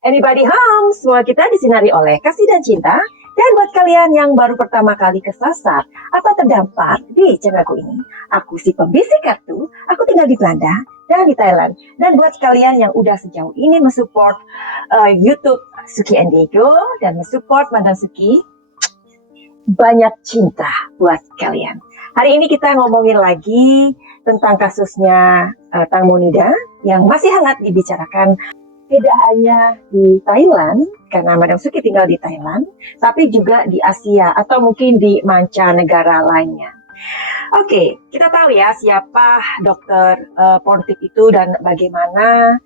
Everybody home, semua kita disinari oleh kasih dan cinta. Dan buat kalian yang baru pertama kali kesasar atau terdampar di channelku ini, aku si pembisik kartu, aku tinggal di Belanda dan di Thailand. Dan buat kalian yang udah sejauh ini mensupport YouTube Suki and Diego dan mensupport Madam Suki, banyak cinta buat kalian. Hari ini kita ngomongin lagi tentang kasusnya Tang Monida yang masih hangat dibicarakan. Tidak hanya di Thailand, karena Madam Suki tinggal di Thailand, tapi juga di Asia atau mungkin di mancanegara lainnya. Oke, kita tahu ya siapa Dr. Pontip itu dan bagaimana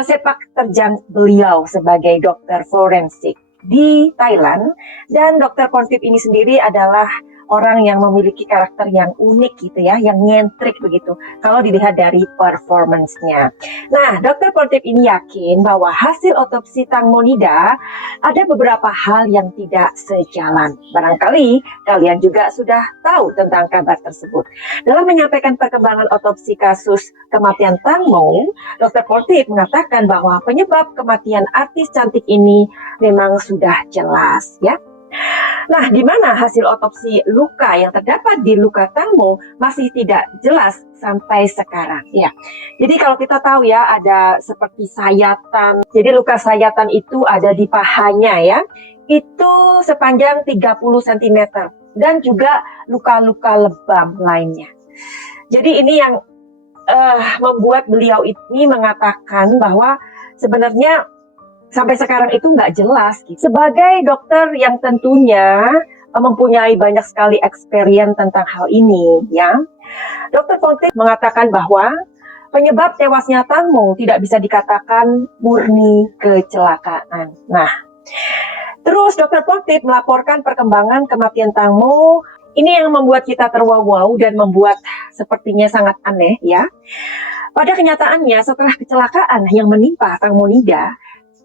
sepak terjang beliau sebagai dokter forensik di Thailand. Dan Dr. Pontip ini sendiri adalah orang yang memiliki karakter yang unik gitu ya, yang nyentrik begitu kalau dilihat dari performance-nya. Nah, Dr. Pontip ini yakin bahwa hasil otopsi Tang Monida ada beberapa hal yang tidak sejalan. Barangkali kalian juga sudah tahu tentang kabar tersebut. Dalam menyampaikan perkembangan otopsi kasus kematian Tang Mo, Dr. Pontip mengatakan bahwa penyebab kematian artis cantik ini memang sudah jelas ya. Nah, di mana hasil otopsi luka yang terdapat di luka Tang Mo masih tidak jelas sampai sekarang. Ya, jadi kalau kita tahu ya ada seperti sayatan. Jadi luka sayatan itu ada di pahanya ya. Itu sepanjang 30 cm dan juga luka-luka lebam lainnya. Jadi ini yang membuat beliau ini mengatakan bahwa sebenarnya sampai sekarang itu nggak jelas gitu. Sebagai dokter yang tentunya mempunyai banyak sekali experience tentang hal ini ya, Dr. Pontip mengatakan bahwa penyebab tewasnya Tang Mo tidak bisa dikatakan murni kecelakaan. Nah, terus Dr. Pontip melaporkan perkembangan kematian Tang Mo. Ini yang membuat kita terwawau dan membuat sepertinya sangat aneh ya. Pada kenyataannya setelah kecelakaan yang menimpa Tang Monida,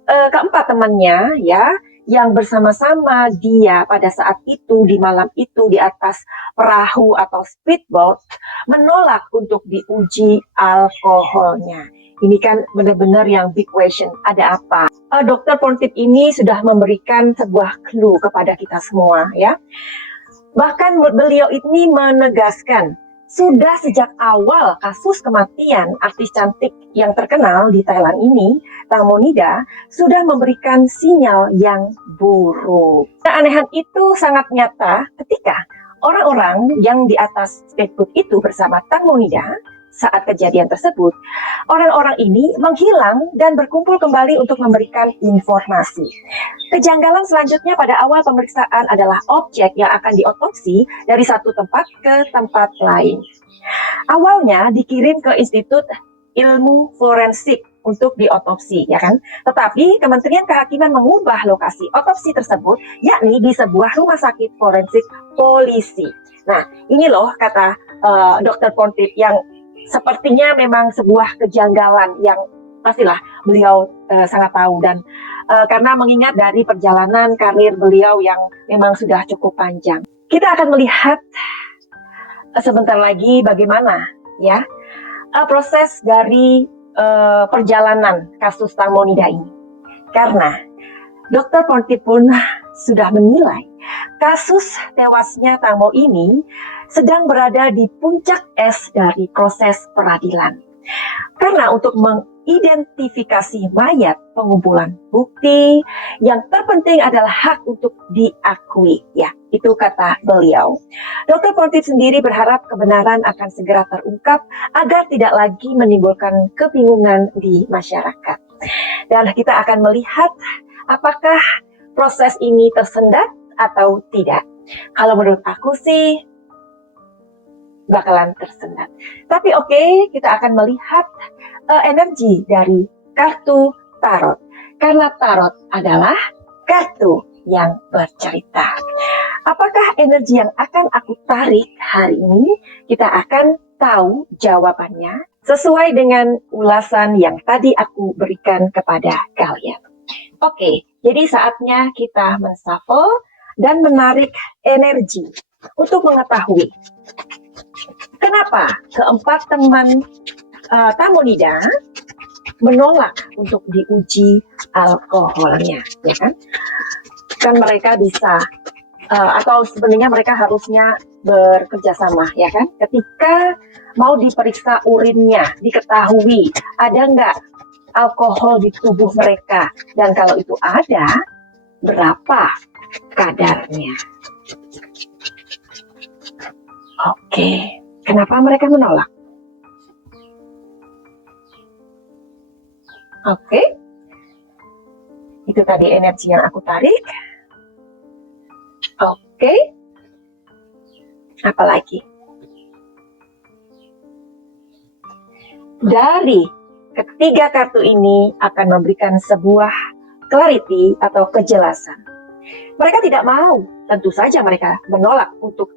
keempat temannya ya yang bersama-sama dia pada saat itu di malam itu di atas perahu atau speedboat menolak untuk diuji alkoholnya. Ini kan benar-benar yang big question, ada apa? Dr. Pontip ini sudah memberikan sebuah clue kepada kita semua ya. Bahkan beliau ini menegaskan sudah sejak awal kasus kematian artis cantik yang terkenal di Thailand ini, Tang Monida, sudah memberikan sinyal yang buruk. Keanehan itu sangat nyata ketika orang-orang yang di atas speedboat itu bersama Tang Monida saat kejadian tersebut, orang-orang ini menghilang dan berkumpul kembali untuk memberikan informasi. Kejanggalan selanjutnya pada awal pemeriksaan adalah objek yang akan diotopsi dari satu tempat ke tempat lain. Awalnya dikirim ke Institut Ilmu Forensik untuk diotopsi, ya kan? Tetapi Kementerian Kehakiman mengubah lokasi otopsi tersebut, yakni di sebuah rumah sakit forensik polisi. Nah, ini loh kata Dr. Pontip yang sepertinya memang sebuah kejanggalan yang pastilah beliau sangat tahu dan karena mengingat dari perjalanan karir beliau yang memang sudah cukup panjang. Kita akan melihat sebentar lagi bagaimana ya proses dari perjalanan kasus Tang Monida ini. Karena Dr. Pontip pun sudah menilai kasus tewasnya Tang Mo ini sedang berada di puncak es dari proses peradilan. Karena untuk mengidentifikasi mayat, pengumpulan bukti yang terpenting adalah hak untuk diakui. Ya, itu kata beliau. Dr. Pontip sendiri berharap kebenaran akan segera terungkap agar tidak lagi menimbulkan kebingungan di masyarakat. Dan kita akan melihat apakah proses ini tersendat atau tidak. Kalau menurut aku sih bakalan tersendat. Tapi oke, kita akan melihat energi dari kartu tarot. Karena tarot adalah kartu yang bercerita. Apakah energi yang akan aku tarik hari ini? Kita akan tahu jawabannya sesuai dengan ulasan yang tadi aku berikan kepada kalian. Oke, jadi saatnya kita menshuffle dan menarik energi untuk mengetahui kenapa keempat teman tamu Nida menolak untuk diuji alkoholnya, ya kan? Kan mereka bisa atau sebenarnya mereka harusnya bekerja sama, ya kan? Ketika mau diperiksa urinnya, diketahui ada nggak alkohol di tubuh mereka, dan kalau itu ada, berapa kadarnya? Oke, kenapa mereka menolak? Oke, itu tadi energi yang aku tarik. Oke, apalagi? Dari ketiga kartu ini akan memberikan sebuah clarity atau kejelasan. Mereka tidak mau, tentu saja mereka menolak untuk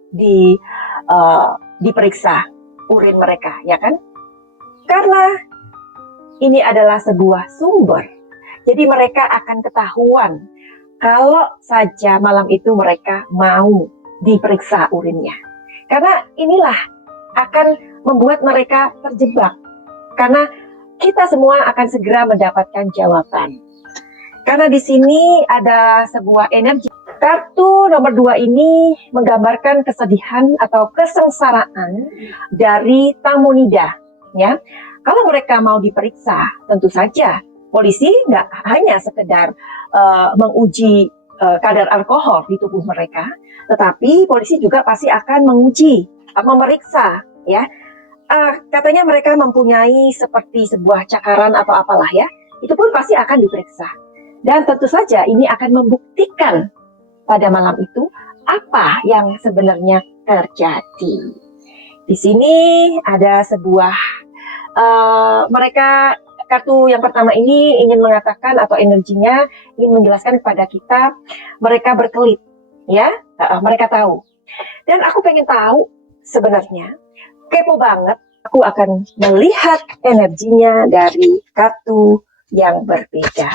diperiksa urin mereka, ya kan? Karena ini adalah sebuah sumber, jadi mereka akan ketahuan kalau saja malam itu mereka mau diperiksa urinnya. Karena inilah akan membuat mereka terjebak. Karena kita semua akan segera mendapatkan jawaban. Karena di sini ada sebuah energi. Kartu nomor 2 ini menggambarkan kesedihan atau kesengsaraan dari tamu Nida. Ya, kalau mereka mau diperiksa, tentu saja polisi nggak hanya sekedar menguji kadar alkohol di tubuh mereka, tetapi polisi juga pasti akan menguji, memeriksa, ya. Katanya mereka mempunyai seperti sebuah cakaran atau apalah ya, itu pun pasti akan diperiksa. Dan tentu saja ini akan membuktikan pada malam itu apa yang sebenarnya terjadi. Di sini ada sebuah mereka, kartu yang pertama ini ingin mengatakan atau energinya ingin menjelaskan kepada kita mereka berkelit, ya, mereka tahu. Dan aku pengen tahu sebenarnya, kepo banget, aku akan melihat energinya dari kartu yang berbeda.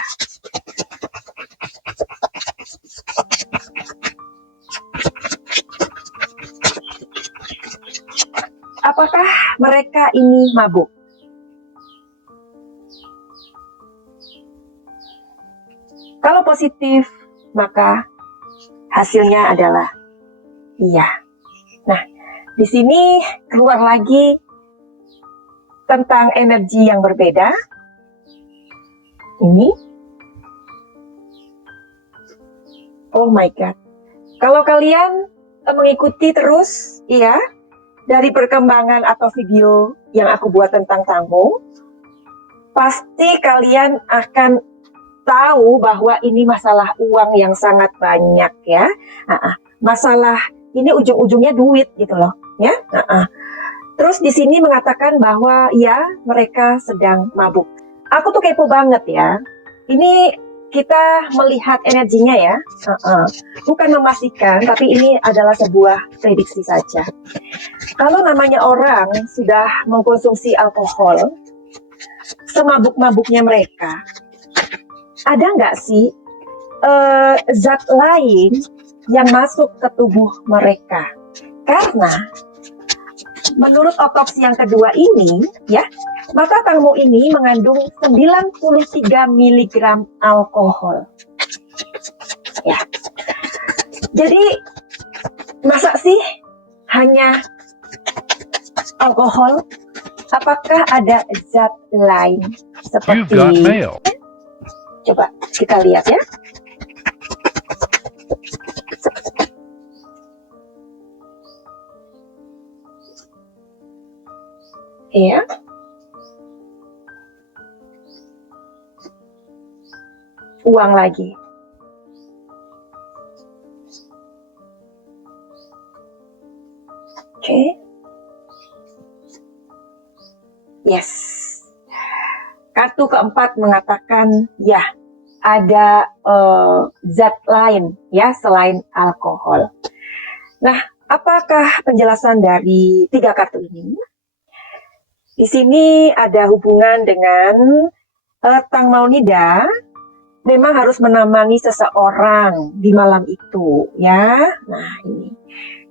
Apakah mereka ini mabuk? Kalau positif, maka hasilnya adalah iya. Nah, di sini keluar lagi tentang energi yang berbeda. Ini, oh my god. Kalau kalian mengikuti terus, ya, dari perkembangan atau video yang aku buat tentang tamu, pasti kalian akan tahu bahwa ini masalah uang yang sangat banyak, ya. Masalah ini ujung-ujungnya duit gitu loh, ya. Terus di sini mengatakan bahwa ya mereka sedang mabuk. Aku tuh kepo banget ya. Ini kita melihat energinya ya, bukan memastikan, tapi ini adalah sebuah prediksi saja. Kalau namanya orang sudah mengkonsumsi alkohol, semabuk-mabuknya mereka, ada nggak sih zat lain yang masuk ke tubuh mereka? Karena menurut otopsi yang kedua ini, ya, maka tamu ini mengandung 93 mg alkohol. Ya. Jadi, masa sih hanya alkohol? Apakah ada zat lain seperti... Coba kita lihat ya. Iya. uang lagi. Oke. Yes. Kartu keempat mengatakan ya, ada zat lain ya selain alkohol. Nah, apakah penjelasan dari 3 kartu ini? Di sini ada hubungan dengan Tang Maunida memang harus menemani seseorang di malam itu ya. Nah, ini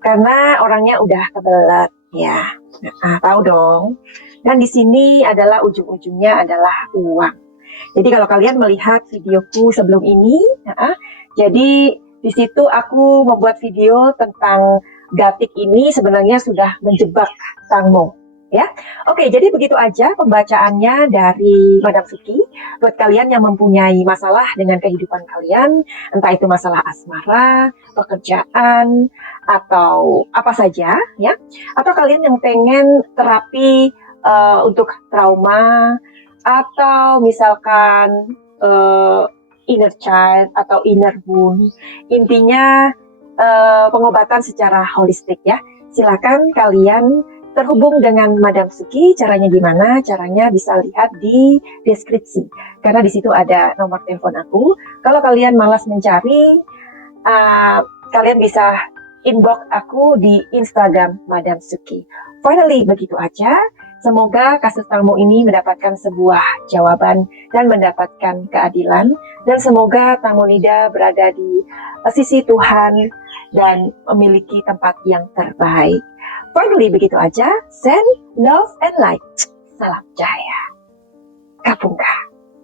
karena orangnya udah kebelet ya. Nah, tahu dong. Dan di sini adalah ujung-ujungnya adalah uang. Jadi kalau kalian melihat videoku sebelum ini, jadi di situ aku membuat video tentang Gatik ini sebenarnya sudah menjebak Tang Mo. Ya, oke. Jadi begitu aja pembacaannya dari Madam Suki. Buat kalian yang mempunyai masalah dengan kehidupan kalian, entah itu masalah asmara, pekerjaan, atau apa saja, ya. Atau kalian yang pengen terapi untuk trauma, atau misalkan inner child atau inner wound, intinya pengobatan secara holistik ya. Silakan kalian terhubung dengan Madam Suki. Caranya gimana? Caranya bisa lihat di deskripsi, karena di situ ada nomor telepon aku. Kalau kalian malas mencari, kalian bisa inbox aku di Instagram Madam Suki. Finally, begitu aja. Semoga kasus Tang Mo ini mendapatkan sebuah jawaban dan mendapatkan keadilan. Dan semoga Tang Maunida berada di sisi Tuhan dan memiliki tempat yang terbaik. Finally, begitu aja. Send love and light. Salam cahaya. Kapungka.